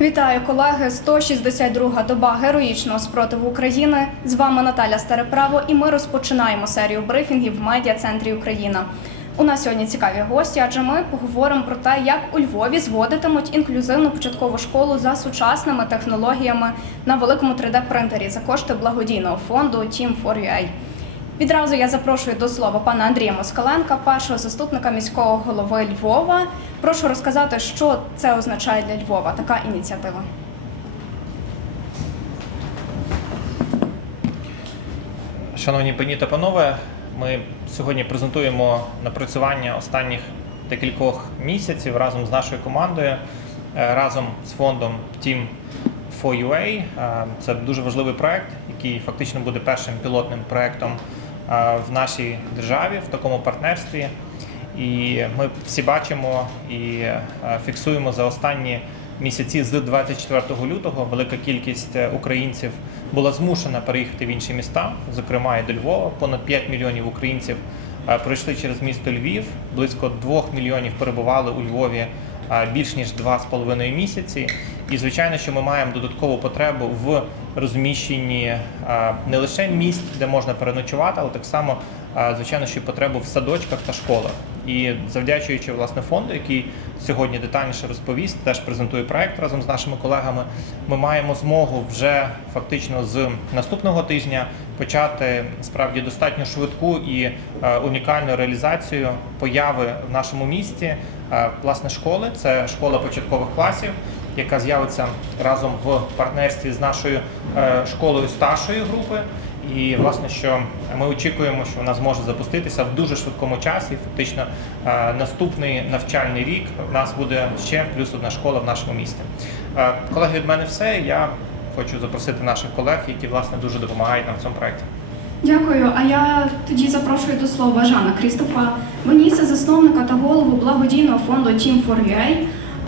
Вітаю, колеги! 162-га доба героїчного спротиву України. З вами Наталя Стареправо, і ми розпочинаємо серію брифінгів в медіа-центрі Україна. У нас сьогодні цікаві гості, адже ми поговоримо про те, як у Львові зводитимуть інклюзивну початкову школу за сучасними технологіями на великому 3D-принтері за кошти благодійного фонду Team 4 UA. Відразу я запрошую до слова пана Андрія Москаленка, першого заступника міського голови Львова. Прошу розказати, що це означає для Львова, така ініціатива. Шановні пані та панове, ми сьогодні презентуємо напрацювання останніх декількох місяців разом з нашою командою, е, разом з фондом Team 4UA. Е, Це дуже важливий проект, який фактично буде першим пілотним проектом в нашій державі в такому партнерстві. І ми всі бачимо і е, фіксуємо за останні місяці з 24 лютого велика кількість е, українців була змушена переїхати в інші міста, зокрема і до Львова. Понад 5 мільйонів українців е, пройшли через місто Львів, близько 2 мільйонів перебували у Львові е, більш ніж 2,5 місяці. І звичайно, що ми маємо додаткову потребу в розміщенні не лише місць, де можна переночувати, але так само, звичайно, що й потребу в садочках та школах. І завдячуючи власне фонду, який сьогодні детальніше розповість, теж презентує проект разом з нашими колегами. Ми маємо змогу вже фактично з наступного тижня почати справді достатньо швидку і е, унікальну реалізацію появи в нашому місті е, власне школи. Це школа початкових класів, яка з'явиться разом в партнерстві з нашою е, школою старшої групи. І власне, що ми очікуємо, що вона зможе запуститися в дуже швидкому часі. Фактично, е, наступний навчальний рік в нас буде ще плюс одна школа в нашому місті. Е, Колеги, від мене все. Я хочу запросити наших колег, які власне дуже допомагають нам в цьому проєкті. Дякую. А я тоді запрошую до слова Жана Крістофа Боніса, засновника та голову благодійного фонду Team 4 UA.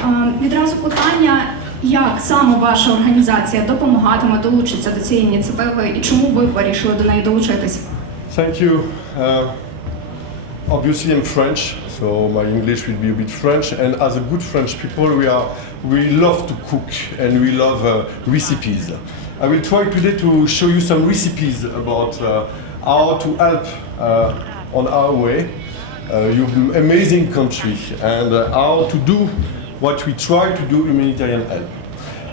Е, Відразу питання, як саме ваша організація допомагатиме долучитися до цієї ініціативи і чому ви вирішили до неї долучитись? Thank you. Uh, obviously, I'm French, so my English will be a bit French. And as a good French people, we are we love to cook and we love uh, recipes. I will try today to show you some recipes about uh, how to help uh, on our way, uh, your amazing country, and uh, how to do what we try to do humanitarian help.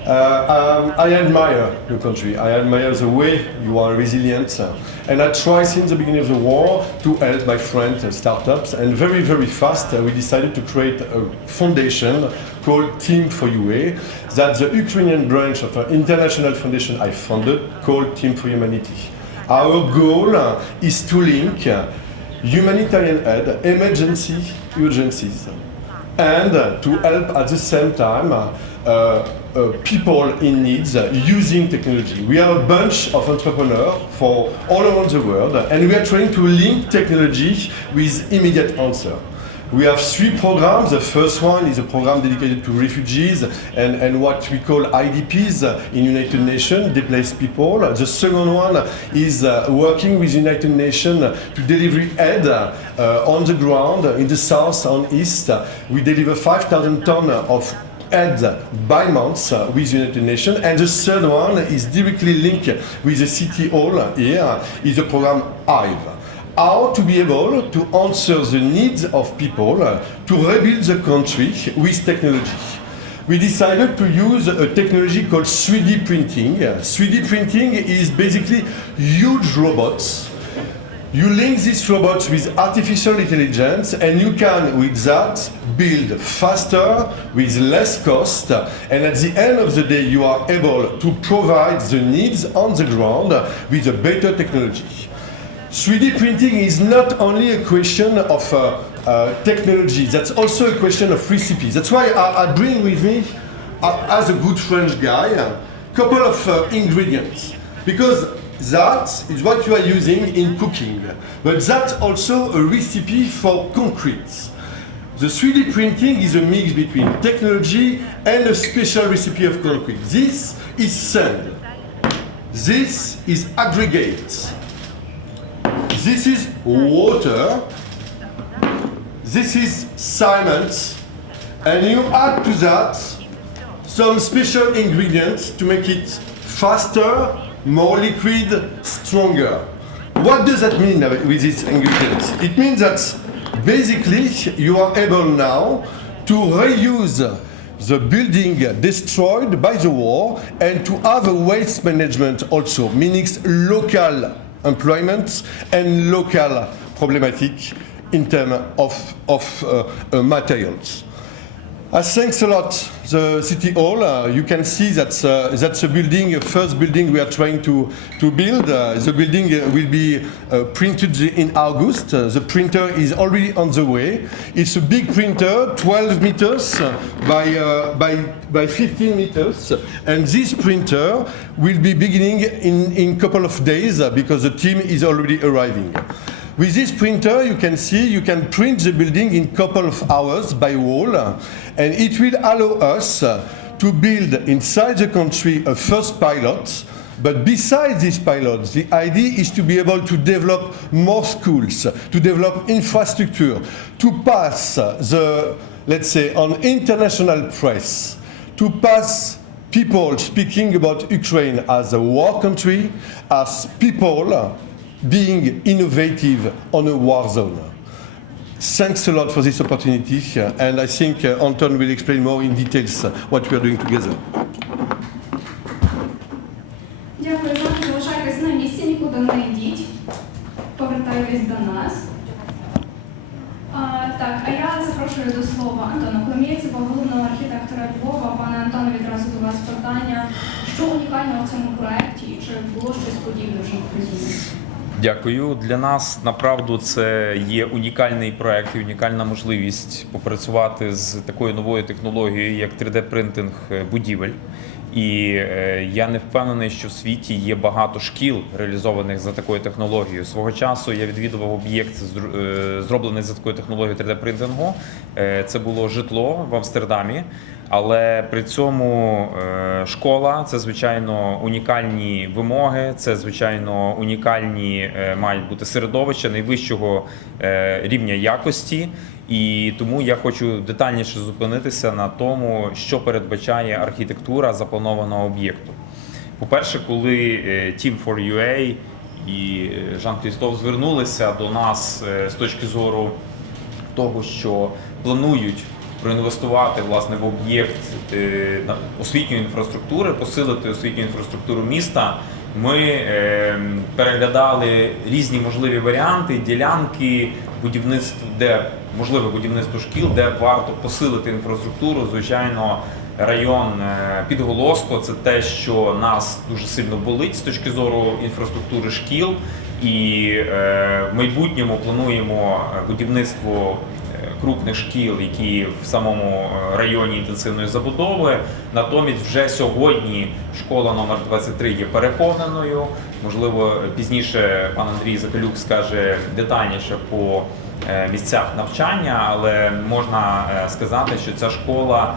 Uh, um, I admire your country. I admire the way you are resilient. uh, and I try since the beginning of the war to help my friends and startups. And very, very fast, uh, we decided to create a foundation called Team for UA. that the Ukrainian branch of an international foundation I founded called Team for Humanity. Our goal uh, is to link uh, humanitarian aid, emergency urgencies, and to help at the same time uh, uh, uh, people in needs using technology. We are a bunch of entrepreneurs for all around the world, and we are trying to link technology with immediate answer. We have three programs. The first one is a program dedicated to refugees and, and what we call IDPs in United Nations, displaced people. The second one is uh, working with United Nations to deliver aid uh, on the ground in the south and east. We deliver 5,000 tons of aid by month uh, with United Nations. And the third one is directly linked with the city hall here, is the program IVE how to be able to answer the needs of people to rebuild the country with technology. We decided to use a technology called 3D printing. Uh, 3D printing is basically huge robots. You link these robots with artificial intelligence, and you can, with that, build faster with less cost. And at the end of the day, you are able to provide the needs on the ground with a better technology. 3D printing is not only a question of uh, uh, technology, that's also a question of recipes. That's why I, I bring with me, uh, as a good French guy, a couple of uh, ingredients. Because that is what you are using in cooking. But that's also a recipe for concrete. The 3D printing is a mix between technology and a special recipe of concrete. This is sand. This is aggregate. This is water. This is cement. And you add to that some special ingredients to make it faster, more liquid, stronger. What does that mean with these ingredients? It means that basically you are able now to reuse the building destroyed by the war and to have a waste management also, meaning local employment and local problematic in terms of, of uh, uh, materials. Uh, thanks a lot, the City Hall. Uh, you can see that uh, that's the building, uh, first building we are trying to, to build. Uh, the building uh, will be printed in August. The printer is already on the way. It's a big printer, 12 meters by, by, by 15 meters. And this printer will be beginning in in couple of days because the team is already arriving. With this printer, you can see you can print the building in couple of hours by wall, and it will allow us to build inside the country a first pilot. But besides this pilot, the idea is to be able to develop more schools, to develop infrastructure, to pass the, let's say, on international press, to pass people speaking about Ukraine as a war country, as people being innovative on a war zone. Thanks a lot for this opportunity, and I think uh, Anton will explain more in details what we are doing together. Дякую. Для нас направду це є унікальний проект і унікальна можливість попрацювати з такою новою технологією, як 3D-принтинг будівель. І е, я не впевнений, що в світі є багато шкіл, реалізованих за такою технологією. Свого часу я відвідував об'єкт, е, зроблений за такою технологією 3D-принтингу. Е, Це було житло в Амстердамі. Але при цьому е, школа це звичайно унікальні вимоги, це звичайно унікальні е, мають бути середовища найвищого е, рівня якості. І тому я хочу детальніше зупинитися на тому, що передбачає архітектура запланованого об'єкту. По-перше, коли е, Team for UA і Жан Крістов звернулися до нас з точки зору того, що планують проінвестувати власне в об'єкт е, освітньої інфраструктури, посилити освітню інфраструктуру міста. Ми е, переглядали різні можливі варіанти, ділянки будівництв, де можливе будівництво шкіл, де варто посилити інфраструктуру. Звичайно, район е, Підголоско це те, що нас дуже сильно болить з точки зору інфраструктури шкіл. І в майбутньому плануємо будівництво крупних шкіл, які в самому е, районі інтенсивної забудови. Натомість, вже сьогодні школа номер 23 є переповненою. Можливо, пізніше пан Андрій Закалюк скаже детальніше по е, місцях навчання, але можна е, сказати, що ця школа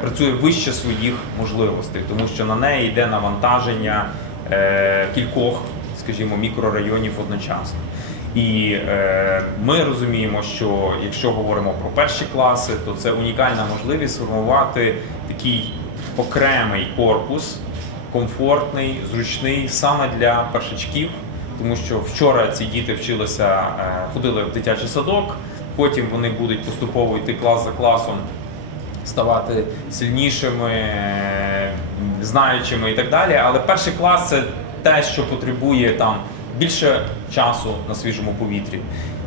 працює вище своїх можливостей, тому що на неї йде навантаження кількох, скажімо, мікрорайонів одночасно. І е, ми розуміємо, що якщо говоримо про перші класи, то це унікальна можливість сформувати такий окремий корпус, комфортний, зручний саме для першачків, тому що вчора ці діти вчилися, е, ходили в дитячий садок, потім вони будуть поступово йти клас за класом ставати сильнішими, е, знаючими і так далі. Але перший клас це те, що потребує там більше часу на свіжому повітрі,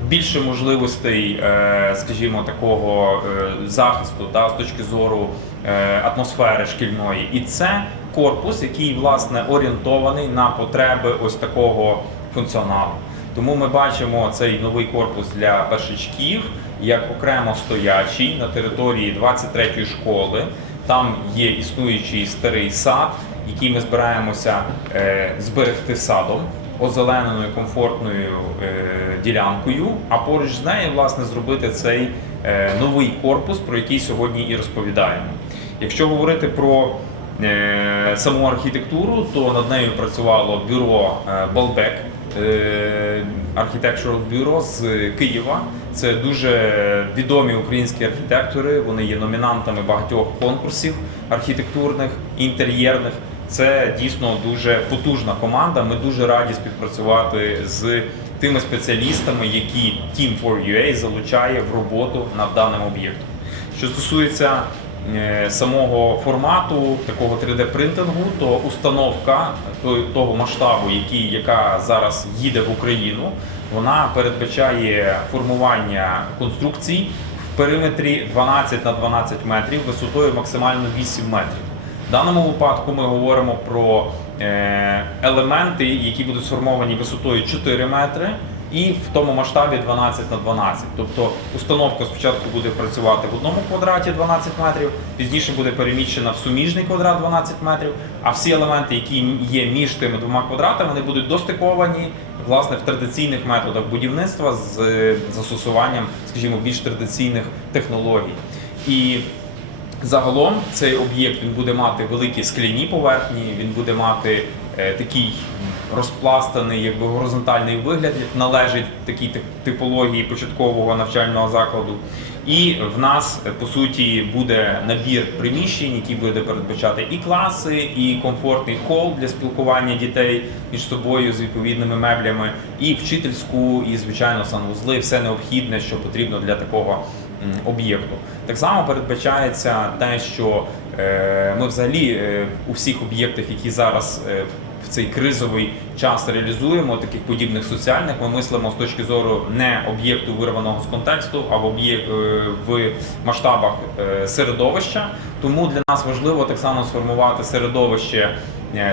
більше можливостей, е, скажімо, такого е, захисту та, з точки зору е, атмосфери шкільної. І це корпус, який власне орієнтований на потреби ось такого функціоналу. Тому ми бачимо цей новий корпус для першачків як окремо стоячий на території 23-ї школи. Там є існуючий старий сад, який ми збираємося е, зберегти садом, озелененою комфортною е, ділянкою. А поруч з нею, власне, зробити цей е, новий корпус, про який сьогодні і розповідаємо. Якщо говорити про е, саму архітектуру, то над нею працювало бюро Балбек. Architectural Bureau з Києва. Це дуже відомі українські архітектори. Вони є номінантами багатьох конкурсів архітектурних, інтер'єрних. Це дійсно дуже потужна команда. Ми дуже раді співпрацювати з тими спеціалістами, які Team 4UA залучає в роботу над даним об'єктом. Що стосується е, самого формату такого 3D принтингу, то установка того масштабу, який, яка зараз їде в Україну, вона передбачає формування конструкцій в периметрі 12 на 12 метрів висотою максимально 8 метрів. В даному випадку ми говоримо про е, елементи, які будуть сформовані висотою 4 метри і в тому масштабі 12 на 12. Тобто установка спочатку буде працювати в одному квадраті 12 метрів, пізніше буде переміщена в суміжний квадрат 12 метрів, а всі елементи, які є між тими двома квадратами, вони будуть достиковані власне в традиційних методах будівництва з е, застосуванням, скажімо, більш традиційних технологій. І Загалом цей об'єкт він буде мати великі скляні поверхні, він буде мати е, такий розпластаний, якби горизонтальний вигляд, як належить такій типології початкового навчального закладу. І в нас е, по суті буде набір приміщень, який буде передбачати і класи, і комфортний хол для спілкування дітей між собою з відповідними меблями, і вчительську, і звичайно санвузли, все необхідне, що потрібно для такого об'єкту. Так само передбачається те, що е, ми взагалі е, у всіх об'єктах, які зараз е, в цей кризовий час реалізуємо, таких подібних соціальних, ми мислимо з точки зору не об'єкту вирваного з контексту, а в в масштабах середовища. Тому для нас важливо так само сформувати середовище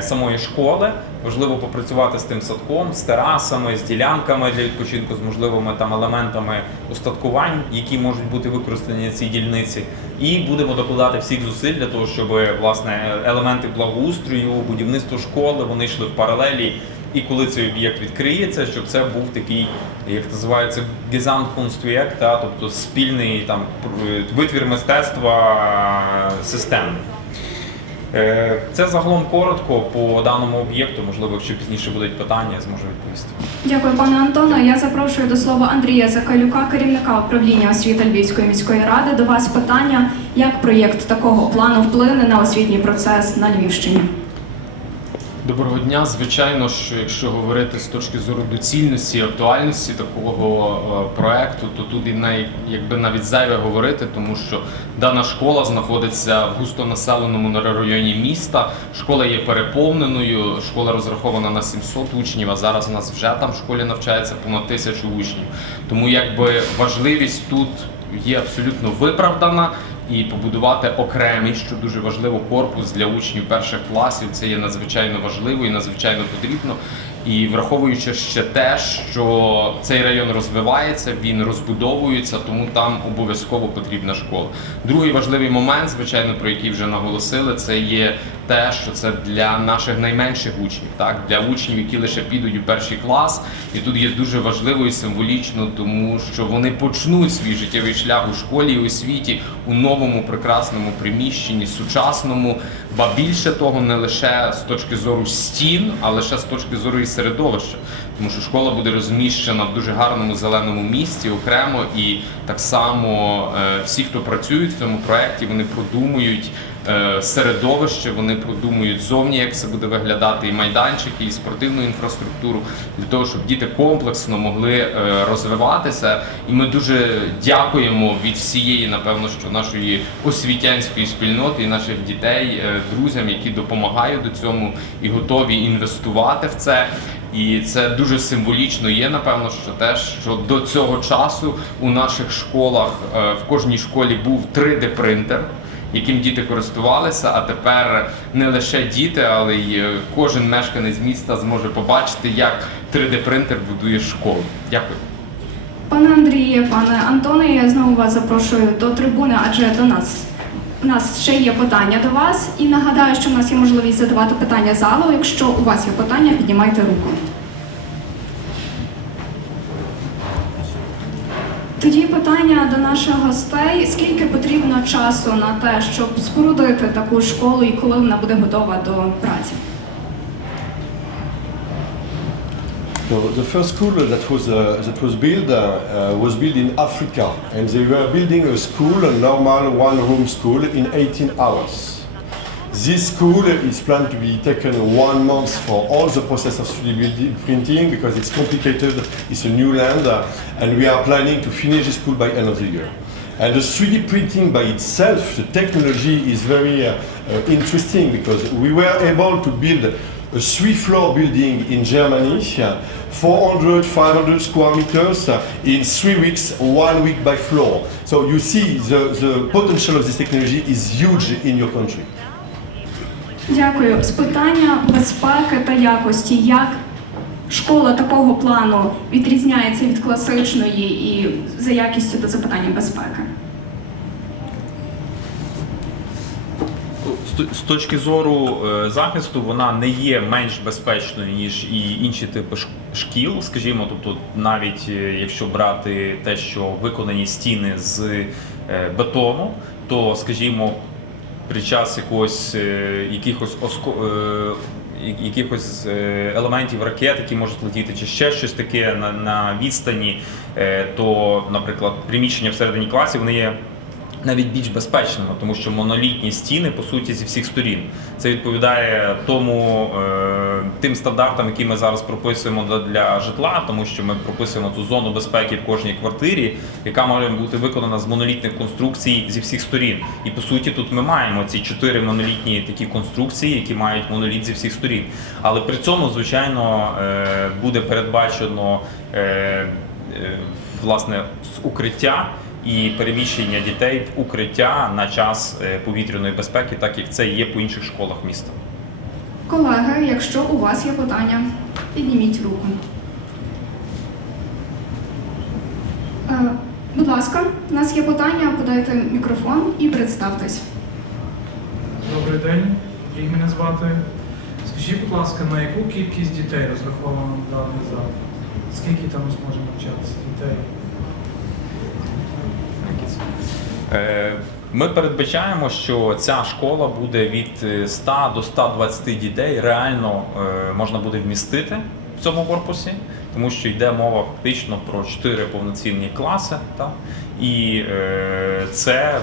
самої школи. Важливо попрацювати з тим садком, з терасами, з ділянками для відпочинку, з можливими там елементами устаткувань, які можуть бути використані на цій дільниці. І будемо докладати всіх зусиль для того, щоб власне елементи благоустрою, будівництво школи вони йшли в паралелі. І коли цей об'єкт відкриється, щоб це був такий, як називається, Gesamtkunstwerk, та тобто спільний там пр- витвір мистецтва е, системний. Е, Це загалом коротко по даному об'єкту. Можливо, якщо пізніше будуть питання, я зможу відповісти. Дякую, пане Антоне. Я запрошую до слова Андрія Закалюка, керівника управління освіти Львівської міської ради. До вас питання, як проєкт такого плану вплине на освітній процес на Львівщині? Доброго дня. Звичайно, що якщо говорити з точки зору доцільності і актуальності такого е, проекту, то тут і най, якби навіть зайве говорити, тому що дана школа знаходиться в густонаселеному районі міста. Школа є переповненою, школа розрахована на 700 учнів, а зараз у нас вже там в школі навчається понад тисячу учнів. Тому якби важливість тут є абсолютно виправдана. І побудувати окремий, що дуже важливо, корпус для учнів перших класів. Це є надзвичайно важливо і надзвичайно потрібно. І враховуючи ще те, що цей район розвивається, він розбудовується, тому там обов'язково потрібна школа. Другий важливий момент, звичайно, про який вже наголосили, це є те, що це для наших найменших учнів, так для учнів, які лише підуть у перший клас. І тут є дуже важливо і символічно, тому що вони почнуть свій життєвий шлях у школі і освіті у новому прекрасному приміщенні, сучасному, ба більше того, не лише з точки зору стін, а лише з точки зору і середовища. Тому що школа буде розміщена в дуже гарному зеленому місті окремо, і так само е, всі, хто працюють в цьому проєкті, вони продумують середовище, вони продумують зовні, як це буде виглядати, і майданчики, і спортивну інфраструктуру для того, щоб діти комплексно могли е, розвиватися. І ми дуже дякуємо від всієї, напевно, що нашої освітянської спільноти і наших дітей, е, друзям, які допомагають до цьому і готові інвестувати в це. І це дуже символічно є, напевно, що те, що до цього часу у наших школах е, в кожній школі був 3D-принтер, яким діти користувалися. А тепер не лише діти, але й е, кожен мешканець міста зможе побачити, як 3D-принтер будує школу. Дякую. Пане Андріє, пане Антоне, я знову вас запрошую до трибуни, адже до нас. У нас ще є питання до вас, і нагадаю, що в нас є можливість задавати питання залу. Якщо у вас є питання, піднімайте руку. Тоді питання до наших гостей: скільки потрібно часу на те, щоб спорудити таку школу, і коли вона буде готова до праці? So the first school that was uh, that was built uh, uh, was built in Africa, and they were building a school, a normal one-room school, in 18 hours. This school is planned to be taken one month for all the process of 3D printing because it's complicated. It's a new land, uh, and we are planning to finish the school by end of the year. And the 3D printing by itself, the technology is very uh, uh, interesting because we were able to build a three-floor building in Germany, uh, 400, 500 square meters uh, in three weeks, one week by floor. So you see the, the potential of this technology is huge in your country. Дякую. З питання безпеки та якості, як школа такого плану відрізняється від класичної і за якістю та запитання безпеки? З точки зору е, захисту, вона не є менш безпечною ніж і інші типи шкіл, скажімо, тобто навіть е, якщо брати те, що виконані стіни з е, бетону, то скажімо, під час якогось е, якихось оско... е, якихось е, елементів ракет, які можуть летіти, чи ще щось таке на, на відстані, то, наприклад, приміщення всередині класів вони є навіть більш безпечними, тому що монолітні стіни по суті зі всіх сторін. Це відповідає тому е, тим стандартам, які ми зараз прописуємо для, житла, тому що ми прописуємо ту зону безпеки в кожній квартирі, яка може бути виконана з монолітних конструкцій зі всіх сторін. І по суті, тут ми маємо ці чотири монолітні такі конструкції, які мають моноліт зі всіх сторін. Але при цьому, звичайно, е, буде передбачено е, е, власне укриття і переміщення дітей в укриття на час повітряної безпеки, так як це є по інших школах міста. Колеги, якщо у вас є питання, підніміть руку. Е, будь ласка, у нас є питання, подайте мікрофон і представтесь. Добрий день, як мене звати. Скажіть, будь ласка, на яку кількість дітей розраховано даний заклад? Скільки там зможе навчатися дітей? Е, Ми передбачаємо, що ця школа буде від е, 100 до 120 дітей реально е, можна буде вмістити в цьому корпусі, тому що йде мова фактично про 4 повноцінні класи. Та? І е, це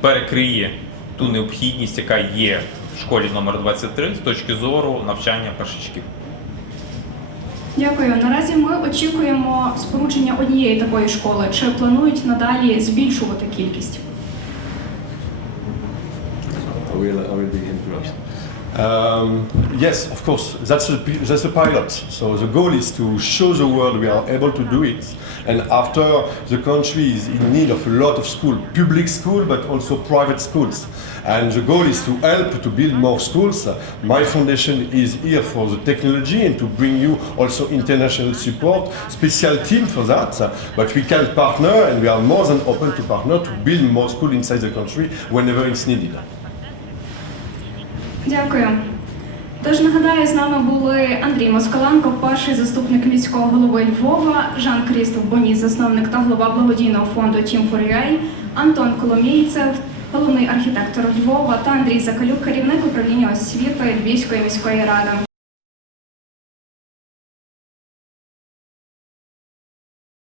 перекриє ту необхідність, яка є в школі номер 23 з точки зору навчання першачків. Дякую. Наразі ми очікуємо спорудження однієї такої школи. Чи планують надалі збільшувати кількість? Will, to. Um, yes, of course, that's a, that's a pilot. So the goal is to show the world we are able to do it. And after the country is in need of a lot of school, public school, but also private schools. And the goal is to help to build more schools. My foundation is here for the technology and to bring you also international support, special team for that. But we can partner and we are more than open to partner to build more school inside the country whenever it's needed. Дякую. Тож нагадаю, з нами були Андрій Москаленко, перший заступник міського голови Львова, Жан Крістоф Боніс, засновник та голова благодійного фонду Team for Антон Коломійцев, головний архітектор Львова та Андрій Закалюк, керівник управління освіти Львівської міської ради.